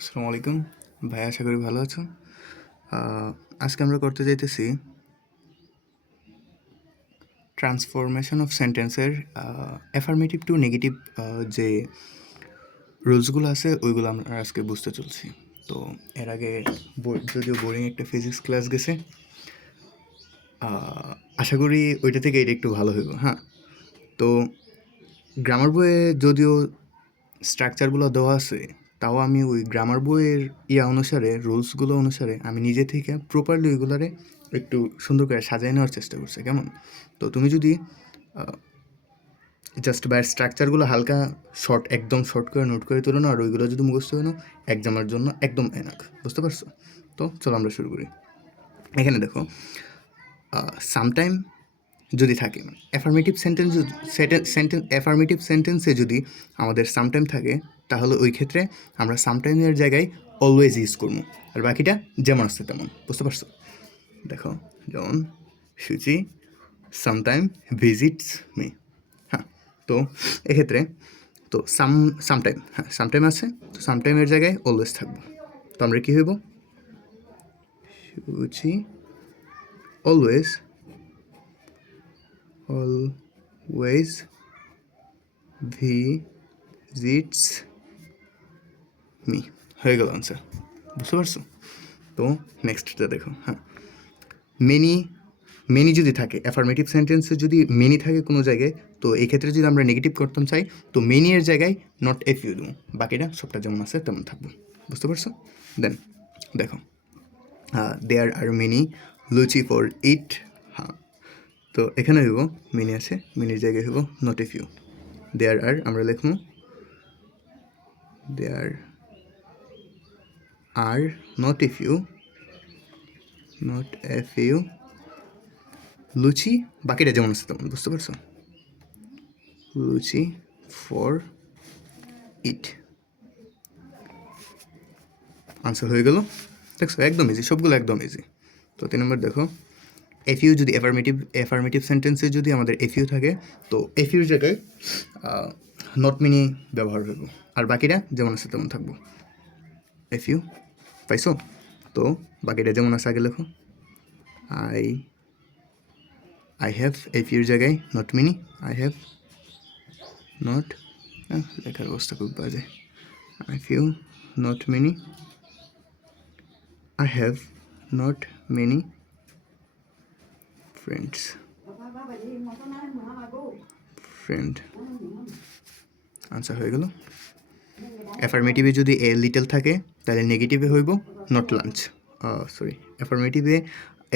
আসসালামু আলাইকুম ভাই, আশা করি ভালো আছো। আজকে আমরা করতে যাইতেছি ট্রান্সফরমেশন অফ সেন্টেন্সের অ্যাফার্মেটিভ টু নেগেটিভ যে রুলসগুলো আছে ওইগুলো আমরা আজকে বুঝতে চলছি। তো এর আগে যদিও বোরিং একটা ফিজিক্স ক্লাস গেছে, আশা করি ওইটা থেকে এটা একটু ভালো হইব। হ্যাঁ, তো গ্রামার বইয়ে যদিও স্ট্রাকচারগুলো দেওয়া আছে, তাও আমি ওই গ্রামার বইয়ের অনুসারে রুলসগুলো অনুসারে আমি নিজে থেকে প্রপারলি ওইগুলারে একটু সুন্দর করে সাজিয়ে নেওয়ার চেষ্টা করছি। কেমন? তো তুমি যদি জাস্ট বাইরের স্ট্রাকচারগুলো হালকা একদম শর্ট করে নোট করে তুলো না, আর ওইগুলো যদি মুখস্থ করে নাও, এক্সামের জন্য একদম এনাক। বুঝতে পারছো? তো চলো আমরা শুরু করি। এখানে দেখো, সামটাইম যদি থাকে, অ্যাফার্মেটিভ সেন্টেন্সে যদি আমাদের সামটাইম থাকে, তাহলে ওই ক্ষেত্রে আমরা সামটাইমের জায়গায় অলওয়েজ ইউজ করবো, আর বাকিটা যেমন আসছে তেমন। বুঝতে পারছো? দেখো, যেমন সুচি সামটাইম ভিজিটস মি। হ্যাঁ, তো এক্ষেত্রে তো সামটাইম, হ্যাঁ সামটাইম আছে, তো সামটাইমের জায়গায় অলওয়েজ থাকবো। তো আমরা কী হইব? সুচি অলওয়েজ ভিজিটস মি। হয়ে গেল আনসার। বুঝতে পারছো? তো নেক্সটটা দেখো। হ্যাঁ, মেনি যদি থাকে, অ্যাফার্মেটিভ সেন্টেন্সে যদি মেনি থাকে কোনো জায়গায়, তো এই ক্ষেত্রে যদি আমরা নেগেটিভ করতাম চাই, তো মেনি এর জায়গায় নট এফ ইউ দেবো, বাকিটা সবটা যেমন আছে তেমন থাকবো। বুঝতে পারছো? দেন দেখো, দেয়ার are many luchi for it. হ্যাঁ, তো এখানে হইব মেনি আছে, মেনির জায়গায় হইব নট এফ ইউ। দেয়ার আর আমরা লিখবো দেয়ার আর নট এফ ইউ, লুচি, বাকিটা যেমন আছে তেমন। বুঝতে পারছো? লুচি ফর ইট। আনসার হয়ে গেল। দেখছো, একদম ইজি, সবগুলো একদম ইজি। তো 3 নম্বর দেখো, এফ ইউ যদি অ্যাফার্মেটিভ সেন্টেন্সে যদি আমাদের এফ ইউ থাকে, তো এফ ইউর জায়গায় নট মিনি ব্যবহার করবো, আর বাকিটা যেমন আছে তেমন থাকবো। এফ ইউ পাইছো? তো বাকিটা যেমন আছে আগে লেখো। আই হ্যাভ, এফ ইউর জায়গায় not mini, I have not, লেখার অবস্থা খুব বাজে। I few not many, I have not many friends. Answer হয়ে গেল। অ্যাফার্মেটিভে যদি এ লিটল থাকে, তাহলে নেগেটিভে হইব নট লাঞ্চ। অ্যাফার্মেটিভে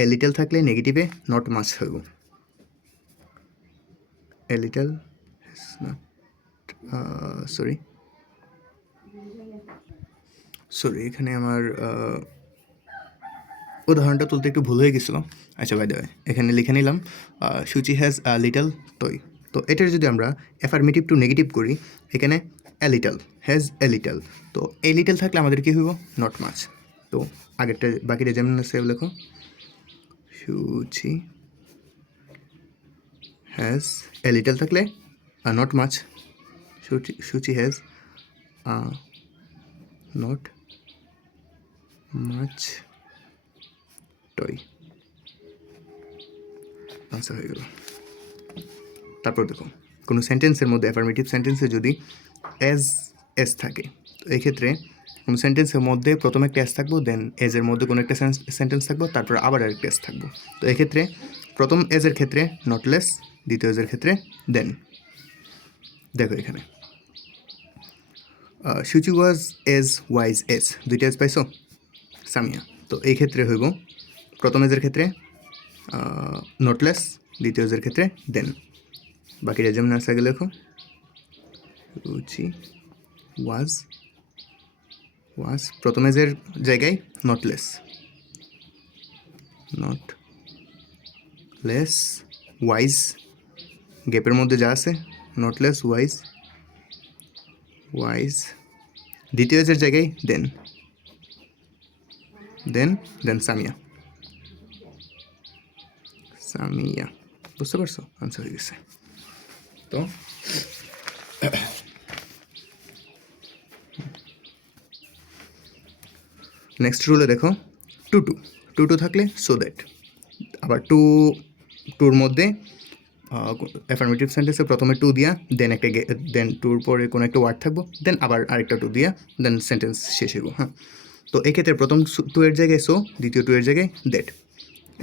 এ লিটল থাকলে নেগেটিভে নট মাছ হইব। এ লিটল নট, সরি এখানে আমার উদাহরণটা তুলতে একটু ভুল হয়ে গেছিলো। আচ্ছা, বাই দ্য ওয়ে, এখানে লিখে নিলাম Suchi has a little toy. তো এটার যদি আমরা অ্যাফার্মেটিভ টু নেগেটিভ করি, এখানে a little, has a little, তো এ লিটল থাকলে আমাদের কী হইব? Not much. তো আগেরটা বাকিটা যেমন সেভ লেখো, সুচি হ্যাজ এ লিটল থাকলে not much, Suchi has not much toy. Answer হয়ে গেল। তারপর দেখো, কোনো সেন্টেন্সের মধ্যে অ্যাফার্মেটিভ সেন্টেন্সে যদি এস থাকে, তো এই ক্ষেত্রে কোনো সেন্টেন্সের মধ্যে প্রথমে একটা এস থাকবো, দেন এজের মধ্যে কোনো একটা সেন্টেন্স থাকবো, তারপর আবার আরেকটা এস থাকবো। তো এক্ষেত্রে প্রথম এজের ক্ষেত্রে নট লেস, দ্বিতীয় এজের ক্ষেত্রে দেন। দেখো এখানে সুচি ওয়াজ এজ ওয়াইজ এস, দুইটা এজ পাইছো সামিয়া। তো এই ক্ষেত্রে হইব প্রথম এজের ক্ষেত্রে নট লেস, দ্বিতীয় এজের ক্ষেত্রে দেন। বাকিটা যেমন আছে আগে লেখো, সুচি ওয়াজ প্রথম এজের জায়গায় নট লেস ওয়াইজ, গ্যাপের মধ্যে যা আছে নট লেস ওয়াইজ, দ্বিতীয় এজের জায়গায় দেন সামিয়া। বুঝতে পারছো? আনসার হয়ে গেছে। তো নেক্সট রুলে দেখো টু টু থাকলে সো দ্যাট, আবার টুর মধ্যে অ্যাফার্মেটিভ সেন্টেন্সে প্রথমে টু দিয়া দেন টুর পরে কোনো একটা ওয়ার্ড থাকবো, দেন আবার আরেকটা টু দিয়া দেন সেন্টেন্স শেষ হইব। হ্যাঁ, তো এক্ষেত্রে প্রথম টু এর জায়গায় সো, দ্বিতীয় টু এর জায়গায় দ্যাট।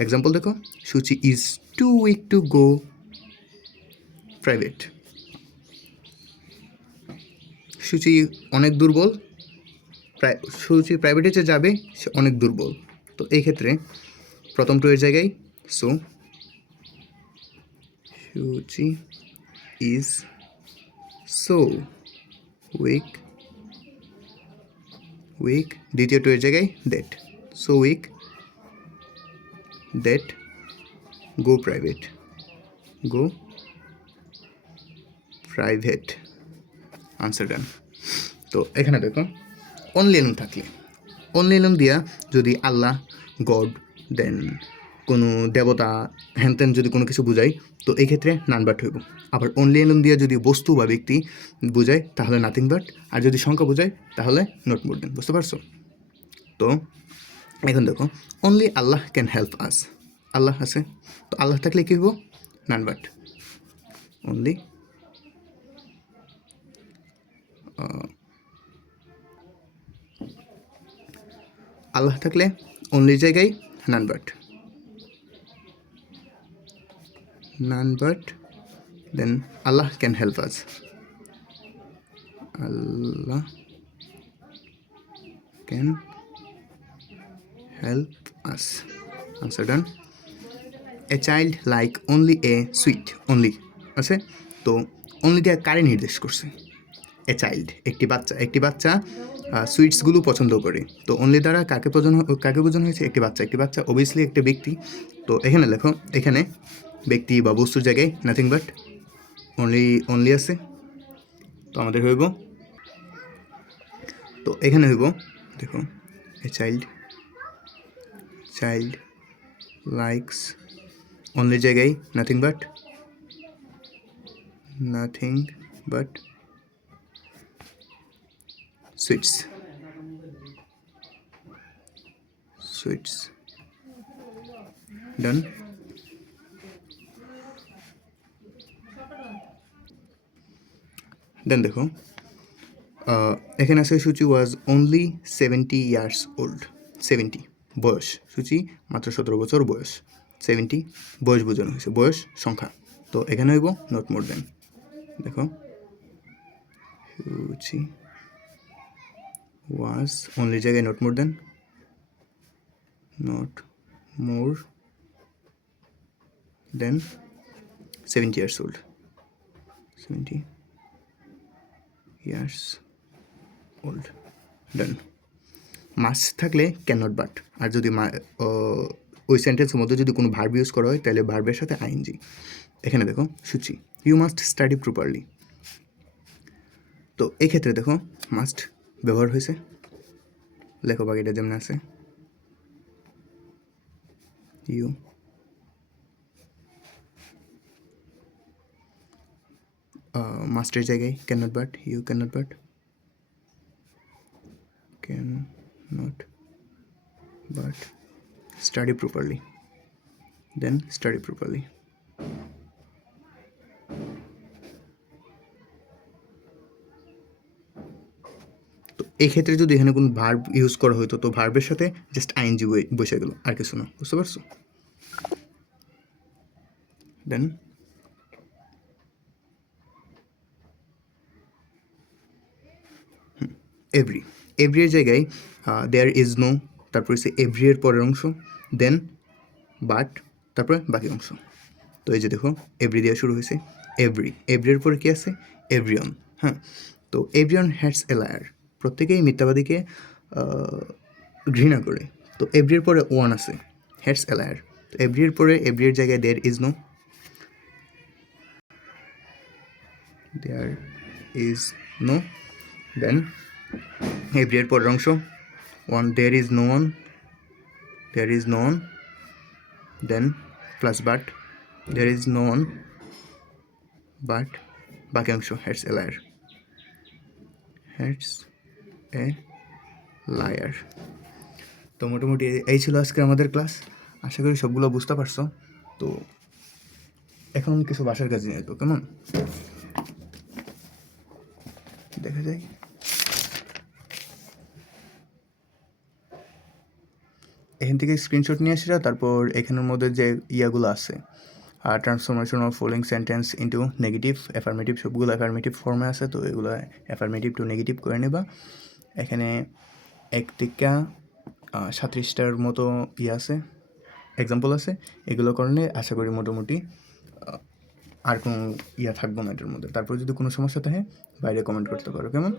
এক্সাম্পল দেখো, Suchi is too weak to go private. Suchi অনেক দুর্বল, সুচি প্রাইভেটে যে যাবে সে অনেক দুর্বল। তো এই ক্ষেত্রে প্রথম টু এর জায়গায় so, Suchi is so weak, দ্বিতীয় টু এর জায়গায় that, so weak that go private, answer done. তো এখানে দেখো অনলি এলম থাকলে, অনলি এলম দিয়া যদি আল্লাহ, গড, দেন কোনো দেবতা, হ্যান ত্যান যদি কোনো কিছু বুঝাই, তো এই ক্ষেত্রে নান বাট হইব। আবার অনলি এলম দিয়া যদি বস্তু বা ব্যক্তি বুঝায় তাহলে নাথিং বাট, আর যদি সংখ্যা বোঝায় তাহলে নট মোর দেন। বুঝতে পারছো? তো এখন দেখো only Allah can help us, আল্লাহ আছে, তো আল্লাহ থাকলে কী হইব? None but. অনলি আল্লাহ থাকলে অনলি জায়গায় none but, then Allah can help us, Allah can help us, answer done. A child like only a sweet, only আছে, তো অনলি দিয়ে কারে নির্দেশ করছে? এ চাইল্ড, একটি বাচ্চা সুইটসগুলো পছন্দ করে। তো অনলি দ্বারা কাকে বোঝানো হয়েছে? একটি বাচ্চা অবভিয়াসলি একটা ব্যক্তি। তো এখানে লেখো, এখানে ব্যক্তি বা বস্তুর জায়গায় নাথিং বাট অনলি আছে, তো আমাদের হইব, তো এখানে হইব দেখো, এ চাইল্ড লাইকস, অনলি জায়গায় নাথিং বাট সুইটস, ডান। দেন দেখো এখানে আছে সুচি ওয়াজ অনলি 70 ইয়ার্স ওল্ড, 70 বয়স, সুচি মাত্র 17 বছর বয়স, 70 বয়স বোঝানো হয়েছে, বয়স সংখ্যা, তো এখানে হইব নট মোর দেন। দেখো সুচি ওয়াজ অনলি জায়গায় not more than 70 years old, 70 years old, done. Must থাকলে ক্যান নট বাট, আর যদি ওই সেন্টেন্সের মধ্যে যদি কোনো ভার্ব ইউজ করা হয় তাহলে ভার্বের সাথে আইএনজি। এখানে দেখো সুচি ইউ মাস্ট স্টাডি প্রপারলি, তো এক্ষেত্রে দেখো মাস্ট ব্যবহার হয়েছে, লেখো বাকিটা যেমন আছে, ইউ মাস্টের জায়গায় can not but, you can not but study properly, then study properly. তো এই ক্ষেত্রে যদি এখানে কোনো ভার্ব ইউজ করা হইতো তো ভার্বের সাথে জাস্ট আইএনজি বসে গেল, আর কিছু না। বুঝতে পারছো? দেন এভরি, এর জায়গায় দেয়ার ইজ নো, তারপর হচ্ছে এভরি এর পরের অংশ, দেন বাট, তারপরে বাকি অংশ। তো এই যে দেখো এভরি দিয়ে শুরু হয়েছে, এর পরে কী আছে? এভরিওন। হ্যাঁ, তো এভরিওন হ্যাটস এ লায়ার, প্রত্যেকেই মিথ্যাবাদীকে ঘৃণা করে। তো এর পরে ওয়ান আছে, হ্যাটস এ লায়ার, তো এর পরে এর জায়গায় দেয়ার ইজ নো, দেন এর পরের অংশ one, there is no one, then plus but, there is no one but বাকি অংশ হ্যাটস এ লায়ার। তো মোটামুটি এই ছিল আজকে আমাদের ক্লাস। আশা করি সবগুলো বুঝতে পারছো। তো এখন কিছু বাসার কাজ নিয়ে তো কেমন দেখা যায়। এখান থেকে স্ক্রিনশট নিয়ে আসিরা, তারপর এখানের মধ্যে যে ইয়াগুলো আছে transformation of following sentence into negative affirmative, সবগুলো অ্যাফার্মেটিভ ফর্মে আছে। তো এগুলো অ্যাফার্মেটিভ টু নেগেটিভ করে নেবা। এখানে 1 থেকে 37টার মতো ইয়ে আছে, এক্সাম্পল আছে। এগুলো করলে আশা করি মোটামুটি আর কোনো ইয়া থাকবো না এটার মধ্যে। তারপর যদি কোনো সমস্যা থাকে বাইরে কমেন্ট করতে পারো, কেমন।